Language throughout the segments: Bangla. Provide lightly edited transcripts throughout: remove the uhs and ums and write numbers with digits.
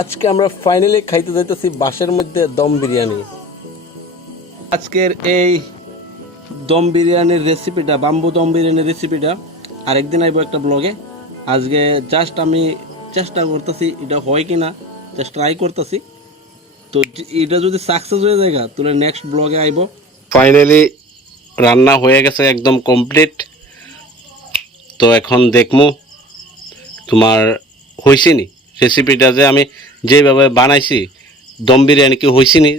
আজকে আমরা ফাইনালি খাইতে যাইতেছি বাসের মধ্যে দম বিরিয়ানি। আজকের এই দম বিরিয়ানির রেসিপিটা, বাম্বু দম বিরিয়ানির রেসিপিটা আরেকদিন আইব একটা ব্লগে। আজকে জাস্ট আমি চেষ্টা করতেছি এটা হয় কি না, জাস্ট ট্রাই করতেছি। তো এটা যদি সাকসেস হয়ে যায় তাহলে নেক্সট ব্লগে আইব। ফাইনালি রান্না হয়ে গেছে, একদম কমপ্লিট। তো এখন দেখমু তোমার হয়েছে নি রেসিপিটা, যে আমি যেভাবে বানাইছি দম বিরিয়ানি কি হয়েছে নি।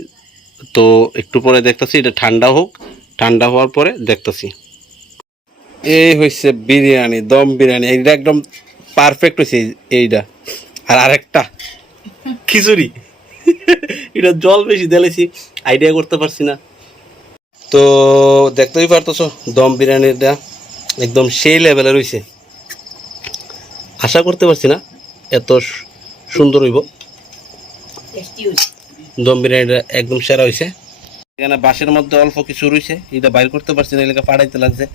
তো একটু পরে দেখতেছি, এটা ঠান্ডা হোক, ঠান্ডা হওয়ার পরে দেখতেছি। এই হয়েছে বিরিয়ানি, দম বিরিয়ানি, এইটা একদম পারফেক্ট হয়েছে এইটা। আর আরেকটা খিচুড়ি, এটা জল বেশি দিয়েছি, আইডিয়া করতে পারছি না। তো দেখতেই পারতেছো দম বিরিয়ানিটা একদম সেই লেভেলের হয়েছে। আশা করতে পারছি না এত সুন্দর হইব। দম বিরিয়ানিটা একদম সেরা হয়েছে। এখানে বাঁশের মধ্যে অল্প কিছু রয়েছে, এটা বাইর করতে পারছি না, এলাকা ফাটাইতে লাগছে।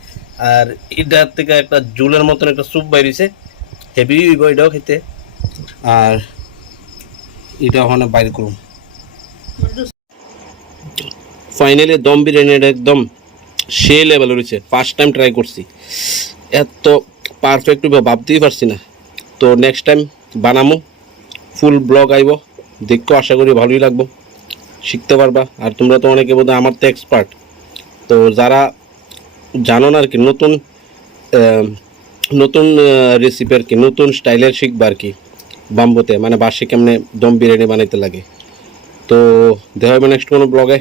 আর এটার থেকে একটা জুলের মতন একটা স্যুপ বাইর হয়েছে, হেভি হইব এটাও খেতে। আর এটা ওখানে বাইর করুন। ফাইনালি দম বিরিয়ানিটা একদম সে লেভেল রয়েছে। ফার্স্ট টাইম ট্রাই করছি, এত পারফেক্ট ভাবতেই পারছি না। তো নেক্সট টাইম বানামো, ফুল ব্লগ আইব, দেখো আশা করি ভালোই লাগবো, শিখতে পারবা। আর তোমরা তো অনেকে বোধহয় আমার তো এক্সপার্ট, তো যারা জানো না আর কি, নতুন নতুন রেসিপি আর কি, নতুন স্টাইলের শিখবা আর কি, বাম্বুতে মানে বাসে কেমনে দম বিরিয়ানি বানাইতে লাগে। তো দেখা হবে নেক্সট কোনো ব্লগে।